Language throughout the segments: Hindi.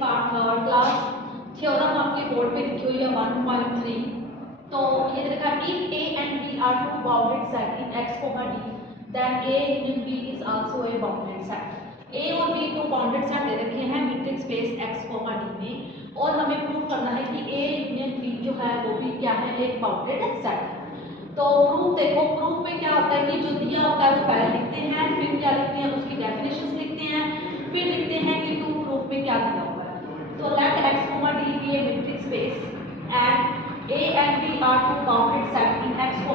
पार्ट थर्ड क्लास थ्योरम आपके बोर्ड पे लिखी हुई है 1.3। तो ये देखा if A and B are two bounded set in x, d then a union b is also a bounded set. a और b टू बाउंडेड सेट दे रखे हैं मैट्रिक्स स्पेस x, d में, और हमें प्रूव करना है कि a यूनियन b जो है वो भी क्या है, एक बाउंडेड सेट है। तो प्रूफ देखो, प्रूफ में क्या होता है कि जो दिया होता है वो पहले लिखते हैं, फिर क्या लिखते हैं, उसकी डेफिनेशंस लिखते हैं, फिर लिखते हैं कि टू प्रूफ में क्या दिया हुआ है। तो late x, d be a matrix space and a and b are two bounded set in x, d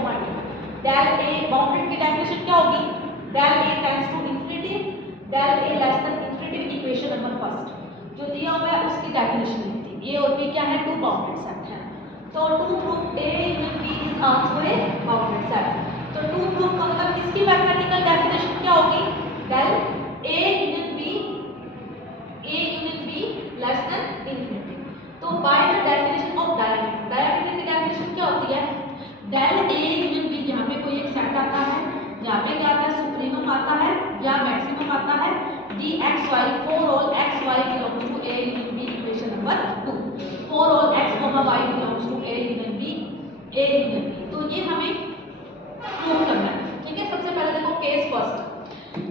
del a bounded की डेफिनेशन क्या होगी, del a tends to infinity del a less than infinity। Equation number first जो दिया हुआ है उसकी डेफिनेशन लिखती है। a और b क्या है, टू बाउंडेड सेट है। तो to proof a union b is also a bounded set. तो टू प्रूफ का मतलब किसकी मैथमेटिकल डेफिनेशन क्या होगी, del a union b less than infinity. तो by the definition of diametric, diametric की डेफिनेशन क्या होती है, del a यूनियन b, यहाँ पे कोई एक सेट आता है, यहाँ पे क्या आता है, सुप्रीमम आता है या मैक्सिमम आता है, dxy for all xy belongs to a union b, equation number 2, for all x, y belongs to a union b। तो ये हमें प्रूव करना है, ठीक है। सबसे पहले देखो केस फर्स्ट,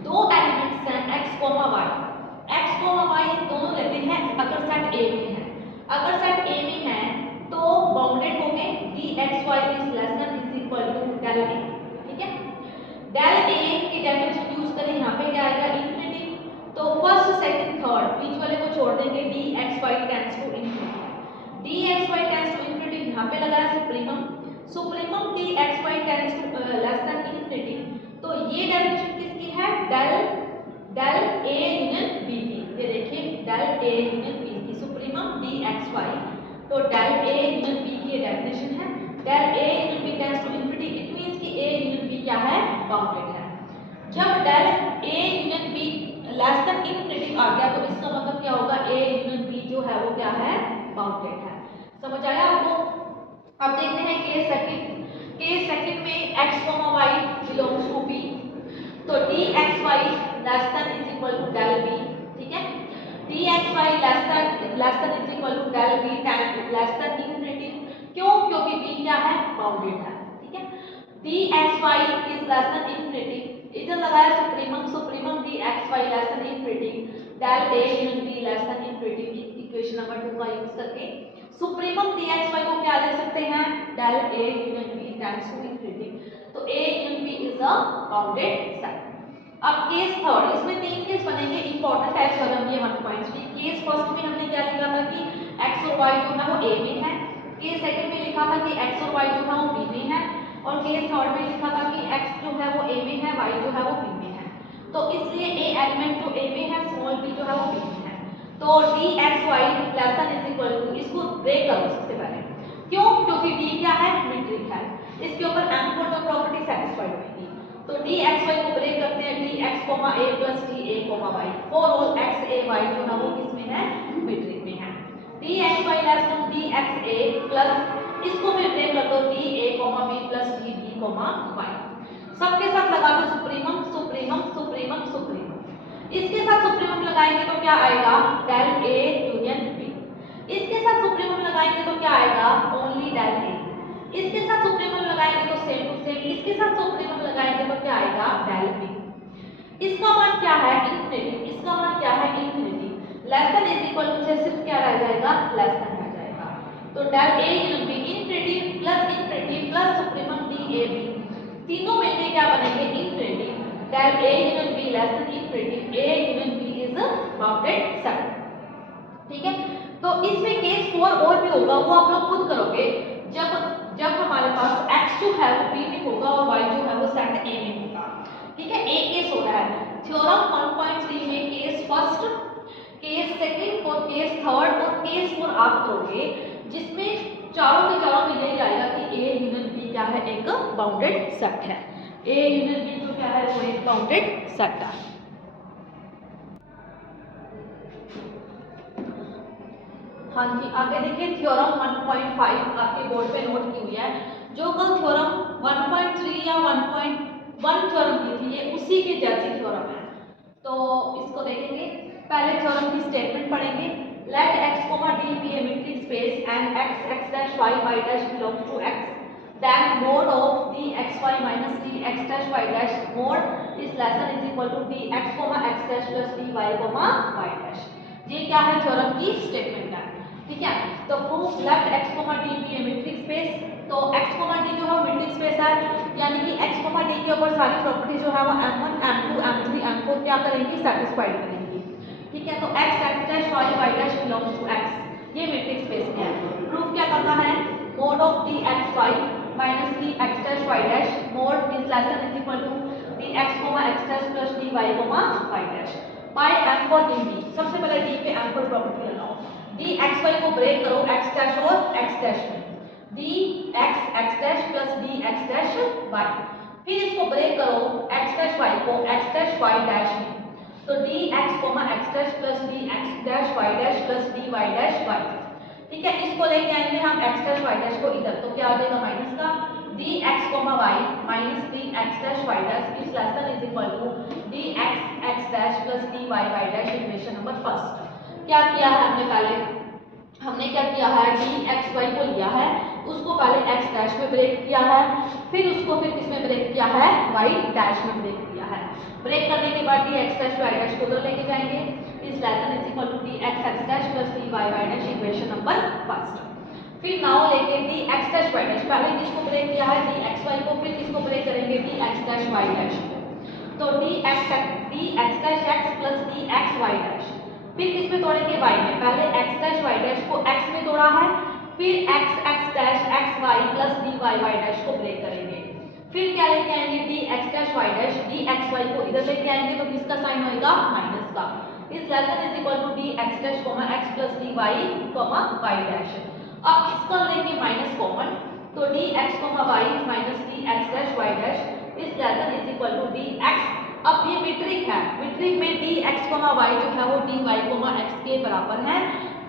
दो एलिमेंट्स हैं x, y दोनों लेते हैं अगर सेट A में है। अगर सेट A में है तो बाउंडेड होंगे dxy is less than is equal to del a, ठीक है। del a की डेफिनेशन यूज करें, यहाँ पे क्या आएगा, इंफिनिटी। तो फर्स्ट सेकंड थर्ड बीच वाले को छोड़ देंगे, dxy tends to infinity, dxy tends to infinity, यहाँ पे लगाया supremum dxy tends to less than infinity. तो ये डेफिनेशन किसकी है, del a यूनियन b की। ये देखिए del a यूनियन b की, सुप्रीमम dxy, तो del a यूनियन b की ये डेफिनेशन है। del a union b tends to infinity, it means कि a यूनियन b क्या है, बाउंडेड है। जब del a union b less than infinity आ गया तो इसका मतलब क्या होगा, a यूनियन b जो है वो क्या है, बाउंडेड है। समझ आया आपको। अब देखते हैं केस सेकंड में x, y belongs to b, तो dxy less than is equal to del b, ठीक है। dxy less than is equal to del b less than infinity, क्यों, क्योंकि b क्या है, बाउंडेड है, ठीक है। dxy is less than infinity, इधर लगाया supremum dxy less than infinity, del a union b less than infinity, equation number 2 का यूज करके सुप्रीमम dxy को क्या ले सकते हैं, del a union b tends to infinity. तो a union b is a bounded set. अब केस थर्ड, इसमें तीन केस बनेंगे, इंपॉर्टेंट है थ्योरम ये 1.3। केस फर्स्ट में हमने क्या लिखा था कि x और y जो है वो a में है, केस सेकंड में लिखा था कि x और y जो है वो b में है, और केस थर्ड में लिखा था कि x जो है वो a में है, y जो है वो b में है। तो इसलिए a एलिमेंट जो a में है, स्मॉल b जो है वो b में है। तो dxy less than is equal to, इसको ब्रेक करो सबसे पहले, क्यों, क्योंकि d क्या है, मीट्रिक है, इसके ऊपर m जो प्रॉपर्टी सेटिस्फाइड होगी। तो dxy को ब्रेक करते हैं, dx, a plus da, y for all x, a, y जो है वो किसमें है, मीट्रिक में है। dxy less then dxa plus इसको फिर ब्रेक कर दो, da, b plus db, y सबके साथ लगा दो सुप्रीमम। इसके साथ सुप्रीमम लगाएंगे तो क्या आएगा, del a यूनियन b। इसके साथ सुप्रीमम लगाएंगे तो क्या आएगा, ओनली del a। इसके साथ सुप्रीमम लगाएंगे तो सेम टू सेम, इसके साथ सुप्रीमम लगाएंगे तो क्या आएगा, del b। इसका मान क्या है, इंफिनिटी, इसका मान क्या है, infinity, less than is equal to से सिर्फ क्या रह जाएगा, लेस देन रह जाएगा। तो del a union b, infinity plus supremum dab, तीनों मिलके क्या बनेंगे, infinity, del a union b less than infinity, a union b is bounded set, ठीक है। तो इसमें केस 4 और भी होगा, वो आप लोग खुद करोगे, जब हमारे पास x जो है वो b में होगा और y जो है वो सेट a में होगा, ठीक है। एक केस हो रहा है थ्योरम 1.3 में, केस फर्स्ट, केस सेकंड और केस थर्ड और केस 4 आप करोगे, जिसमें चारों के चारों में यही आएगा कि a यूनियन b क्या है, एक बाउंडेड सेट है। a यूनियन b जो क्या है वो एक बाउंडेड सेट है। हाँ जी, आगे देखिए थ्योरम 1.5 आपके बोर्ड पे नोट की हुई है, जो कल थ्योरम 1.3 या 1.1 थ्योरम की थी, ये उसी के जैसी थ्योरम है। तो इसको देखेंगे, पहले थ्योरम की स्टेटमेंट पढ़ेंगे, let x comma d be a metric space and x dash y dash belongs to x, then mod of dxy minus dx dash y dash mod is less than is equal to dx comma x dash plus dy comma y dash। ये क्या है, थ्योरम की स्टेटमेंट है, ठीक है। तो proof late x comma d be a metric space, तो x comma d जो है metric space है, यानी कि x comma d के ऊपर सारी प्रॉपर्टी जो है वो m1 m2 m3 m4 क्या करेंगी, सेटिस्फाइड करेंगी, ठीक है। तो x dash y dash belongs to x, ये metric space में है। प्रूफ क्या करना है, mod of dxy minus dx dash y dash mod is less than is equal to dx comma x dash plus dy comma y dash by m for d। सबसे पहले d पे m पर प्रॉपर्टी लगाओ, dxy को ब्रेक करो x dash और x dash में, dx x dash plus dx dash y, फिर इसको ब्रेक करो x dash y को x dash y dash में, तो dx x dash plus dx dash y dash plus dy dash y, ठीक है। इसको लेके आएंगे हम x dash y dash को इधर, तो क्या आ जाएगा माइनस का dx y minus dx dash y dash is less than is equal to dx x dash plus dy y dash equation number first. क्या किया है हमने, पहले हमने क्या किया है, dxy को लिया है, उसको पहले x dash में ब्रेक किया है, फिर उसको फिर किसमें ब्रेक किया है, y dash में ब्रेक किया है। ब्रेक करने के बाद dx dash y dash को उधर लेके जाएंगे, is less than is equal to dx x dash plus dy y dash equation number first. फिर नाउ लेके dx dash y dash, पहले किसको ब्रेक किया है, dxy को, फिर किसको ब्रेक करेंगे, dx dash y dash को, तो dx dash x plus dx y dash, फिर किसमें तोड़ेंगे, y में, पहले x dash y dash को x में तोड़ा है, फिर x dash x y plus dy y dash को ब्रेक करेंगे, फिर क्या लेके आएंगे, dx dash y dash dxy को इधर लेके आएंगे, तो किसका साइन होएगा, माइनस का, is less than is equal to dx dash x plus dy y dash। अब इसका लेंगे माइनस कॉमन, तो dx y minus dx dash y dash is less than is equal to dx। अब ये मीट्रिक है, मीट्रिक में dx y जो है वो dy x के बराबर है,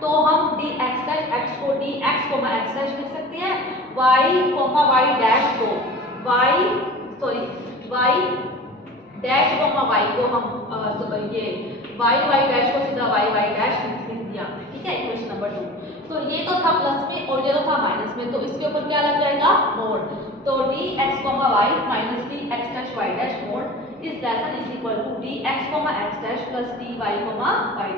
तो हम dx dash x को dx x dash लिख सकते हैं, y dash को y dash y को हम ये y dash को सीधा y dash लिख दिया, ठीक है, इक्वेशन नंबर 2। तो ये तो था प्लस में और ये तो था माइनस में, तो इसके ऊपर क्या लग जाएगा, मोड, तो dx y minus dx dash y dash mod is less than is equal to dx x dash plus dy y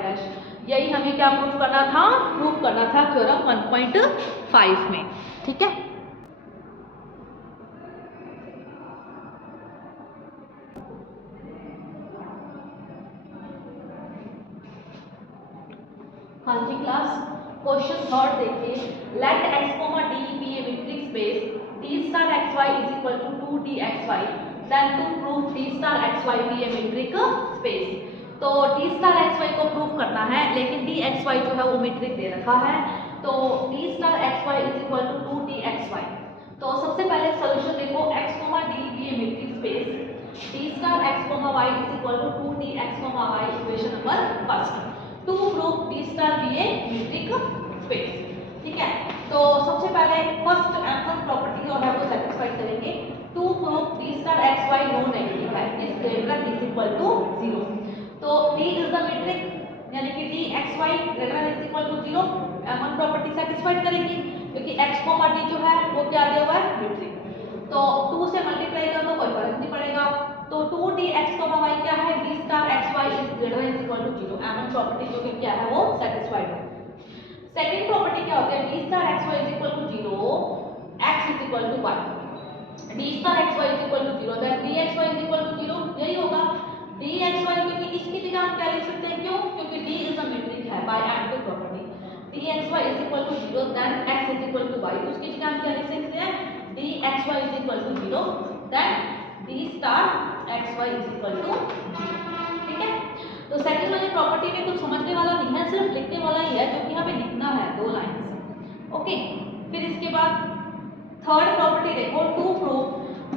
dash। यही हमें क्या प्रूफ करना था, प्रूफ करना था थ्योरम 1.5 में, ठीक है। हाँ जी क्लास, क्वेश्चन थर्ड देखिए, late x d be a metric space d star xy is equal to 2dxy, then to prove d star xy be a metric space। तो d star xy को प्रूव करना है, लेकिन dxy जो है वो मीट्रिक दे रखा है, तो d star xy is equal to 2dxy। तो सबसे पहले सॉल्यूशन देखो, x d be a metric space d star x y is equal to 2dx y, equation number first, to prove d star be a metric space, ठीक है। तो सबसे पहले फर्स्ट m1 प्रॉपर्टी जो है वो सेटिस्फाई करेंगे, to prove d star xy non negative है, is greater is equal to 0, तो d इज द मीट्रिक, यानी कि dxy greater is equal to 0, m1 property satisfied करेगी, क्योंकि x d जो है वो क्या दिया हुआ है, मीट्रिक, तो 2 से मल्टीप्लाई कर दो, कोई फर्क नहीं पड़ेगा, तो 2dx y क्या है, d star xy is greater is equal to 0, m1 property जो कि क्या है वो सेटिस्फाइड है। सेकंड प्रॉपर्टी क्या होती है, d star xy is equal to 0, x is equal to y, d star xy is equal to 0, that dxy is equal to 0, यही होगा dxy, क्योंकि इसकी जगह हम क्या लिख सकते हैं, क्यों, क्योंकि d इज अ मीट्रिक है by m2 property, dxy is equal to 0, then x is equal to y, उसकी जगह हम क्या लिख सकते हैं, dxy is equal to 0, then d star xy is equal to 0, ठीक है। तो सेकंड वाली प्रॉपर्टी में कुछ समझने वाला नहीं है, सिर्फ लिखने वाला ही है, जो कि हमें लिखना है 2 लाइन से, ओके। फिर इसके बाद थर्ड प्रॉपर्टी देखो, to prove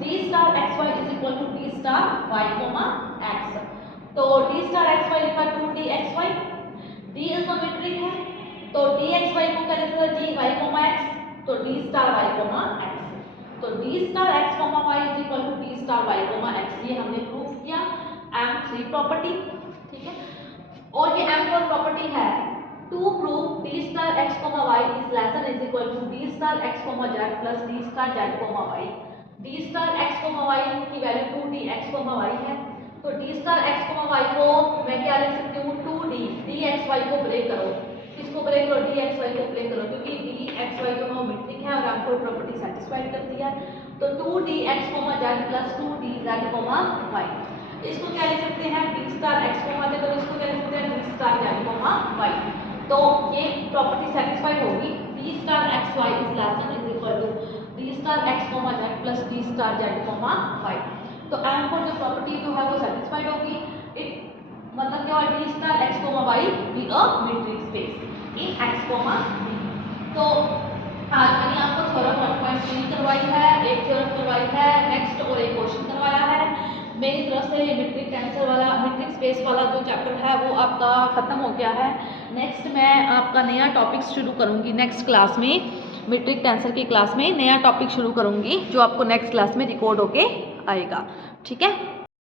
d star xy is equal to d star y x, तो d star xy लिखा 2dxy, d is a metric है, तो dxy को क्या लिखा है, dy x, तो d star y x, तो d star x y is equal to d star y x, ये हमने प्रूफ किया m3 प्रॉपर्टी, ठीक है। और ये m4 प्रॉपर्टी है, to prove d star x, y is less than is equal to d star x, z plus d star z, y। d star x, y की वैल्यू 2dx, y है, तो d स्टार x, y को मैं क्या लिख सकती हूँ 2d, dxy को ब्रेक करो, किसको ब्रेक करो dxy को ब्रेक करो, क्योंकि dxy दोनों मीट्रिक है और हमको प्रॉपर्टी सेटिस्फाइड करती है, तो 2dx, z plus 2dz, y। इसको क्या लिख सकते हैं d स्टार x, तो इसको क्या लिख सकते हैं d स्टार z, y। तो ये प्रॉपर्टी सेटिस्फाइड होगी, d star x, y is less than is equal to d star x, z plus d star z, y। तो एम पर जो प्रॉपर्टी जो है वो सेटिस्फाइड होगी। इट मतलब क्या हुआ d star x, y be a metric space in x, b। तो आज मैंने आपको थ्योरम 1.3 करवाई है, एक थ्योरम करवाई है, नेक्स्ट और एक क्वेश्चन करवाया है। मेरी तरफ से ये मीट्रिक टेंसर वाला, मीट्रिक स्पेस वाला जो चैप्टर है वो आपका ख़त्म हो गया है। नेक्स्ट मैं आपका नया टॉपिक शुरू करूँगी नेक्स्ट क्लास में, मीट्रिक टेंसर की क्लास में नया टॉपिक शुरू करूँगी जो आपको नेक्स्ट क्लास में रिकॉर्ड होके आएगा। ठीक है।